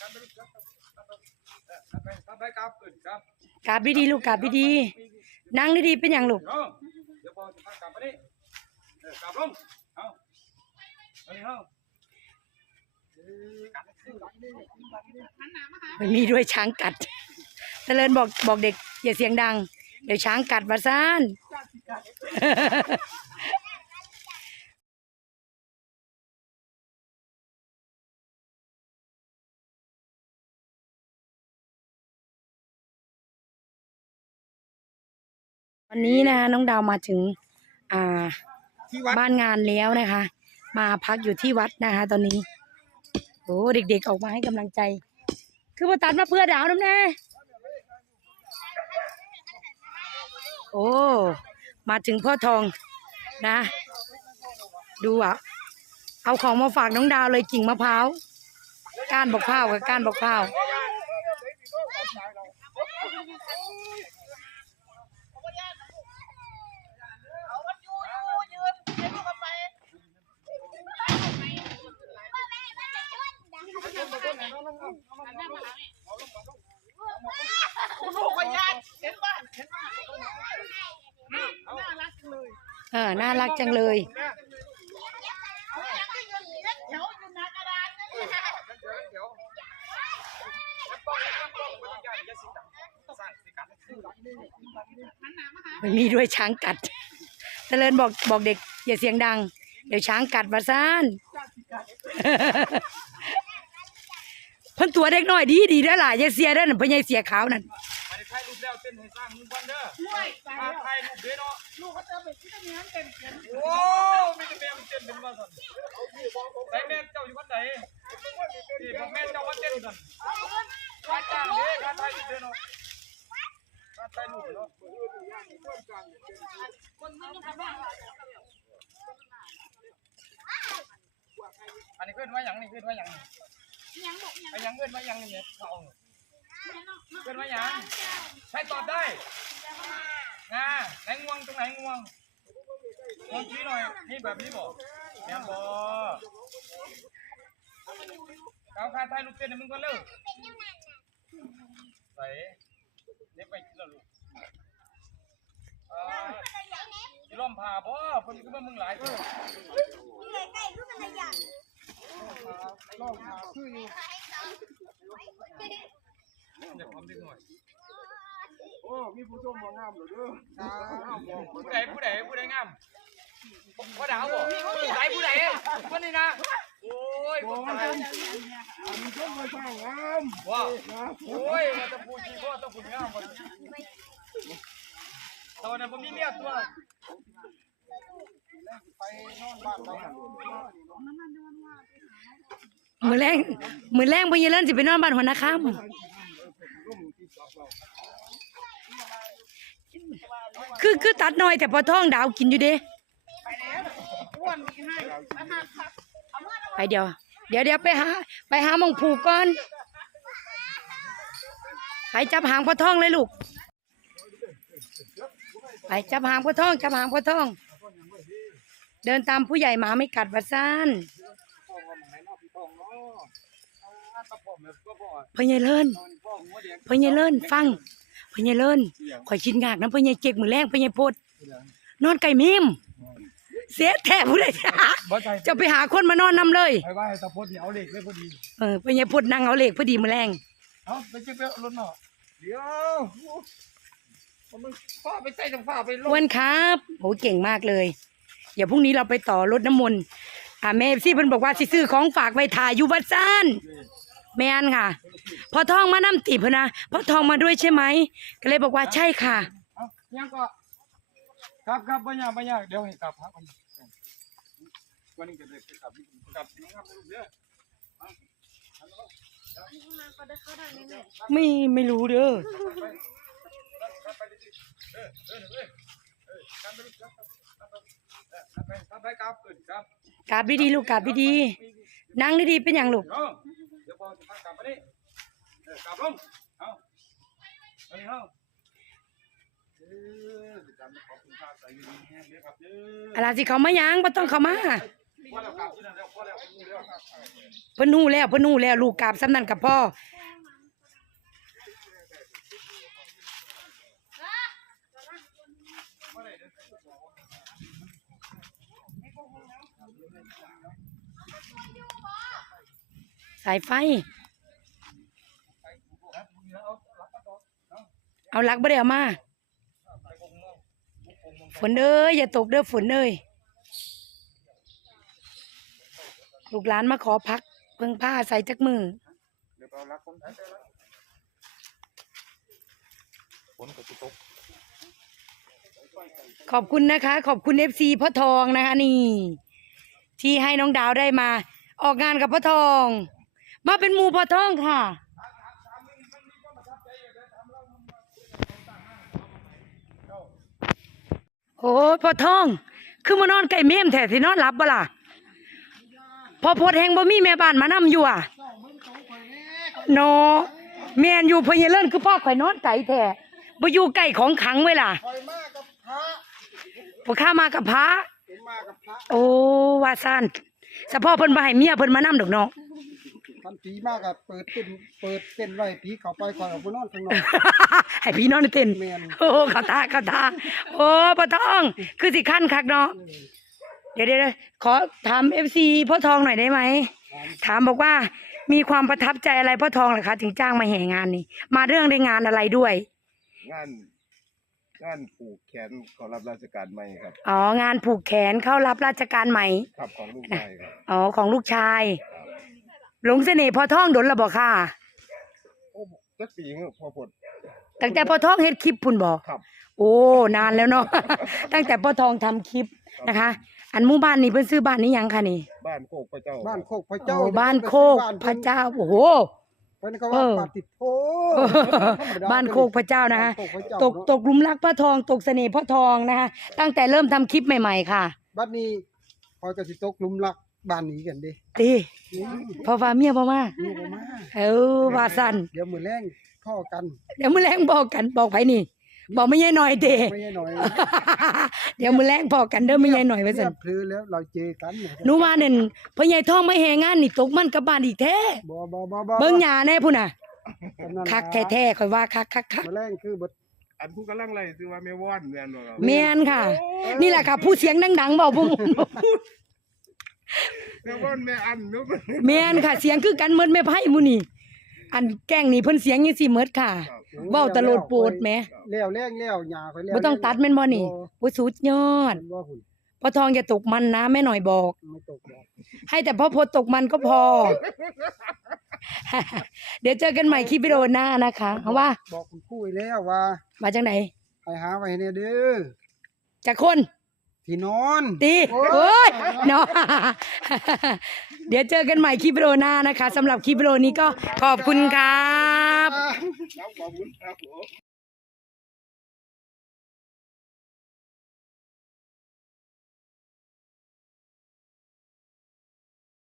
กราบขึ้นครับดีๆลูกกราบดีๆนั่งดีๆเป็นอย่างลูกเดี๋ยวพอจะพากลับมาดิกลับลงเอาเอาเลยเอามันมีด้วยช้างกัดเจริญบอกบอกเด็กอย่าเสียงดัง เดี๋ยวช้างกัดมาซ่าน วันนี้นะคะน้องดาวมาถึง อ่าที่วัดบ้านงานแล้วนะคะ มาพักอยู่ที่วัดนะคะ ตอนนี้โอ้เด็กๆออกมาให้กำลังใจ คือมาตัดมาเพื่อดาวน้ำแน่โอ้มาถึงพ่อทองนะ ดูอะ เอาของมาฝากน้องดาวเลยกิ่งมะพร้าวก้านบอกข้าวกับก้านบอกข้าว ลูกพยานเห็นบ้านเห็นบ้านน่ารักจังเลยเออน่ารักจังเลย เอาอย่างที่ยืนเลี้ยงแถวอยู่หนากระดานนั่นแหละเดี๋ยวแล้วป้องแล้วป้องมันยังอย่าสิดังสร้างกันมันหนามาหามันมีด้วยช้างกัดเจริญบอกบอกเด็ก อย่าเสียงดัง เดี๋ยวช้างกัดมาซ่าน เพิ่นตัวเด็กน้อยดีดีได้อล่ะอย่าเสียได้อนั่นเพิ่นอย่าเสียขาวนั่น ถ่ายรูปแล้วเต้นให้สร้างมึงก่อนเด้อช่วยไปมาแล้วถ่ายรูปเด้อเนาะ ลูกเขาเจอไปที่ตรงนี้เต็มเต็มโอ้มีแต่แม่มันเต้นเป็นว่าสั่นใส่แม่เจ้าอยู่วันไหนนี่บอกแม่เจ้าวันเต้นสั่นข้าจ้างเด้ข้าถ่ายรูปเด้อเนาะข้าถ่ายรูปเนาะคนมันยังบ้างอันนี้ขึ้นว่าอย่างนี้ขึ้นว่าอย่างนี้ยังบอกยังไอ้ยังขึ้นว่าอย่างนี้เนี่ยเขา ขึ้นว่าอย่างใช้ตอบได้งาไหนงวงตรงไหนงวงงวงชี้หน่อย นี่แบบนี้บอกแม่นบอเอาคาถ่ายรูปเต้นให้มึงก่อนเร็วใส่เด็กไปกินแล้วลูกเอ่อที่ล้อมผ่าบ่เพิ่นคือว่ามึงหลายเด้อล้อมผ่าคืออยู่ เดี๋ยวผมดึงหน่อยโอ้มีผู้ชมมางามเหรอเด้อผู้ใดผู้ใดผู้ใดงามผู้ดาวบ่ผู้ใดผู้ใดคนนี้นะโอ้ยบบ่อกตาว่ายมีชมมาสร้างงามว้านะโอ้ยมันจะพูดจีพ่อต้องพูดงามบ่ตอนนั้นผมมีเมียตัวไปนอนบ้านเรามือแรงมือแรงเพิ่นอย่าเล่นสิไปนอนบ้านหัวหน้าค่ำ คือคือตัดน้อยแต่พอท้องดาวกินอยู่เด้อไปเดี๋ยว เดี๋ยวเดี๋ยวไปหา ไปหามองผูกก่อนไปจับหางพอท้องเลยลูก ไปจับหางพอท้อง จับหางพอท้อง เดินตามผู้ใหญ่หมาไม่กัดวัดซ่าน พ่อใหญ่เลินพ่อใหญ่เลินฟังพ่อใหญ่เลินข่อยชินงากนะพ่อใหญ่เจ็กมือแรงพ่อใหญ่โพดนอนไก่มิมเสียแท้ผู้ใดจะหาบ่ใจจะไปหาคนมานอนนำเลยไปว่าให้ตะพดนี่เอาเหล็กไว้พอดีเออพ่อใหญ่โพดนั่งเอาเหล็กพอดีมือแรงเอาไปเก็บไปรถเนาะเดี๋ยวมันฟ้าไปใส่ตรงฟ้าไปลอ้วนครับโหเก่งมากเลยเดี๋ยวพรุ่งนี้เราไปต่อรถน้ำมนต์อ่าแม่ซี่เพิ่นบอกว่าสิซื้อของฝากไปถ่ายอยู่วัดซ่าน แม่นค่ะ พอทองมานํติเพิ่นนะพอทองมาด้วยใช่ไหมก็เลยบอกว่าใช่ค่ะเอายังก็ครับครับบ่ยากบ่ยากเดี๋ยวให้กลับครับวันนี้จะได้ไปกลับกลับนะครับลูกเด้อไม่ไม่รู้เด้อไปกลับขึ้นครับกราบดีๆลูกกราบดีๆนั่งดีๆเป็นอย่างลูกเนาะเดี๋ยว พอจะพากลับมาดิเออกลับลงเอาเอานี่เอาเออจำขอบคุณค่าใส่ดีแห้งเด้อครับเด้ออะไรสิเขามายังบ่ต้องเขามามีพอแล้วกลับที่นั่นแล้วพอแล้วพอแล้วครับเพิ่นฮู้แล้วเพิ่นฮู้แล้วลูกกราบสำนันกับพ่อ สายไฟ เอาลักบ่ได้เอามา ฝนเอ้ยอย่าตกเด้อฝนเอ้ยลูกหลานมาขอพัก เพิ่งผ้าใส่จักมือเดี๋ยวเอารักคนไทยฝนก็จะตกขอบคุณนะคะ ขอบคุณเอฟซีพ่อทองนะคะนี่ ที่ให้น้องดาวได้มา ออกงานกับพ่อทอง มาเป็นหมูพอทองค่ะ โอ้พอทอง คือมานอนไก่เมมแท้สินอนหลับบ่ล่ะ พอโพดแหงบ่มีแม่บ้านมานำอยู่อะเนาะแมนอยู่พญเลินคือพ่อข่อยนอนไก่แท้บ่อยู่ไก่ของขังไว้ล่ะคอยมากับพระข้ามากับพระ โอ้วาซ่านสะพ่อเพิ่นบ่ให้เมียเพิ่นมานำดอกเนาะ ทันผีมากกับเปิดเต้นเปิดเต้นไว้ผีเข้าไปคอยเอาไปนอนข้างนอก ให้พี่นอนในเต็นท์แม่น โอ้เขาตาเขาตาโอ้พ่อทอง คือสิขั้นคักเนาะ เดี๋ยวเดี๋ยวขอถาม FC พ่อทองหน่อยได้ไหม ถามบอกว่ามีความประทับใจอะไรพ่อทองเหรอคะ ถึงจ้างมาแห่งานนี้ มาเรื่องได้งานอะไรด้วย งานงานผูกแขนขอรับราชการใหม่ครับ อ๋องานผูกแขนเข้ารับราชการใหม่ขับของลูกชายครับ อ๋อของลูกชาย หลงเสน่ห์พ่อทองดนละบอกค่ะ โอ้จักปีเงอะพอผล ตั้งแต่พ่อทองเฮ็ดคลิปพุ่นบอกครับ โอ้ นานแล้วเนาะ ตั้งแต่พ่อทองทำคลิปนะคะ อันหมู่บ้านนี้เพิ่นซื้อบ้านนี้ยังค่ะนี่ บ้านโคกพระเจ้าบ้านโคกพระโอ้เจ้าบ้านโคกพระเจ้าโอ้โห เพิ่นเขาเอว่าอปาติโทบ้านโคกพระเจ้านะคะบ้โคกพระเจ้าตกตกหลุมรักพ่อทอง ตกเสน่ห์พ่อทองนะคะ ตั้งแต่เริ่มทำคลิปใหม่ ๆ ค่ะ บัดนี้คอยก็สิตกหลุมรัก บ้านนี้กันเดิตีเพอว่าเมียบ่มานี่บ่มาเออว่าสั่นเดี๋ยวมื้อแรงพ่อกันเดี๋ยวมื้อแรงบอกกันบอกไผนี่ บอกไม่ใช่หน่อยเตไม่ใช่หน่อย เดี๋ยวมื้อแรงบอกกันเด้อไม่ใช่หน่อยว่าเรีซั่ยนบพลือแล้วเราเจอกันเยหนูว่านั่นพ่อใหญ่ทองไม่แหงานนี่ตกมันกับบ้านอีกแท้บ่บ่บ่บ่เบิ่งหญ้าแน่พุ่นน่ะกำนันคักแท้ๆค่อยว่าคักคักคักมื้อแรงคือบ่อันผู้กำลังไล่ซื้อว่าแม่ว่อนแม่นบ่ครับแม่นค่ะ นี่แหละค่ะ ผู้เสียงดังๆเบาผม แม่ว่อนแม่อันเนุ๊กแม่นค่ะ เสียงคือกันเหมือนแม่ไพ่หมูนี่ อันแกล้งนี่เพิ่นเสียงยังสิเหมือนค่ะเว้าตะโลดโปดแหมแล้วแรงแล้วหญ้าค่อยแล้วบ่ต้องตัดแม่นบ่นี่โอ้ยสุดยอดมันบ่หุ่นพ่อทองอย่าตกมันนะแม่หน่อยบอก ไม่ตกดอกให้แต่พ่อพดตกมันก็พอ เดี๋ยวเจอกันใหม่คลิปวิดีโอหน้านะคะเพราะว่า บอกคุณครูไว้แล้วว่า มาจังไหนให้หาไว้ให้แน่เด้อ จากคน ที่นอน ตีโอ้ยโอ้ยเนาะเดี๋ยวเจอกันใหม่คลิปวิดีโอหน้านะคะสำหรับคลิปวิดีโอนี้ก็ขอบคุณครับ ครับขอบคุณครับผม